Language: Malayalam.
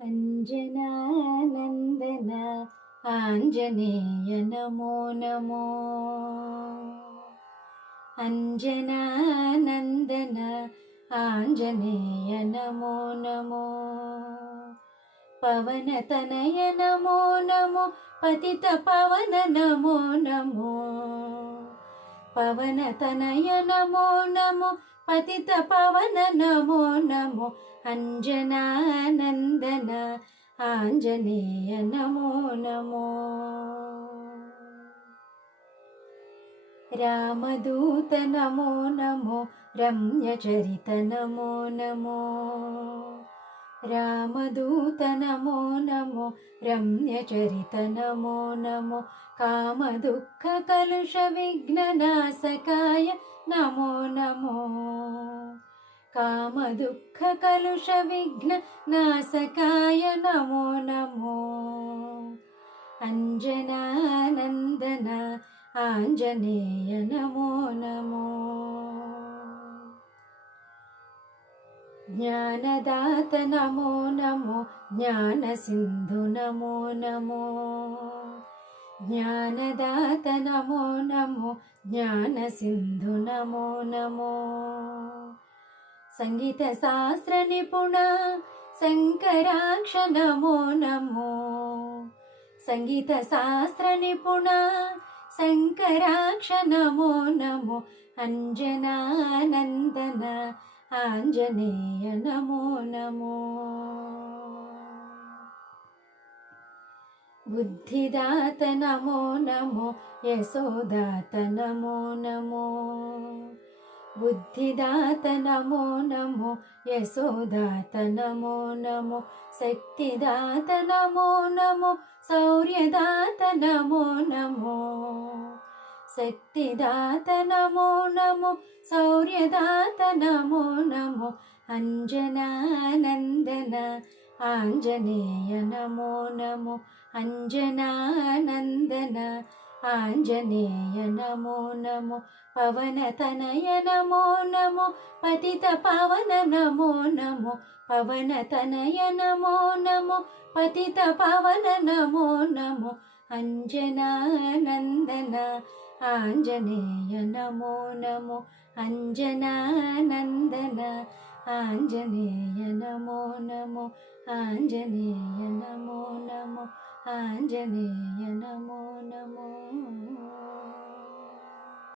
അഞ്ജനാനന്ദന ആഞ്ജനേയ നമോ നമോ. അഞ്ജനാനന്ദന ആഞ്ജനേയ നമോ നമോ. പവനതനയ നമോ നമോ പതിത പവന നമോ നമോ. പവനതനയ നമോ നമോ പതിത പവന നമോ നമോ അഞ്ജനാനന്ദന ആഞ്ജനേയ നമോ നമോ. രാമദൂത നമോ നമോ నమో നമോ നമോ. രാമദൂത रामदूत नमो नमो रम्यचरित नमो नमो कामदुःखकलुषविघ्ननाशकाय नमो नमो। कामदुःखकलुषविघ्ननाशकाय नमो नमो। अञ्जनानन्दना आञ्जनेय नमो नमो। ज्ञानदात नमो नमो ज्ञानसिन्धु नमो नमो। ज्ञानदात नमो नमो ज्ञानसिन्धु नमो नमो। सङ्गीतशास्त्र शङ्कराक्ष नमो नमो। सङ्गीतशास्त्रनिपुणा शङ्कराक्ष नमो नमो। अञ्जनानन्दन ఆంజనేయ నమో నమో. బుద్ధిదాత నమో నమో యశోదాత నమో నమో. బుద్ధిదాత నమో నమో యశోదాత నమో నమో. శక్తిదాత నమో నమో శౌర్యదాత నమో నమో. ശക്തിദാത നമോ നമോ സൗര്യദാത നമോ നമോ അഞ്ജനാനന്ദന ആഞ്ജനേയ നമോ നമോ അഞ്ജനാനന്ദന ആഞ്ജനേയ നമോ നമോ പവനതനയ നമോ നമോ പതിത പവന നമോ നമോ പവനതനയ നമോ നമോ പതിത പവന നമോ നമോ അഞ്ജനാനന്ദന ಆಂಜನೇಯ ನಮೋ ನಮೋ ಅಂಜನಾನಂದನ ಆಂಜನೇಯ ನಮೋ ನಮೋ ಆಂಜನೇಯ ನಮೋ ನಮೋ ಆಂಜನೇಯ ನಮೋ ನಮೋ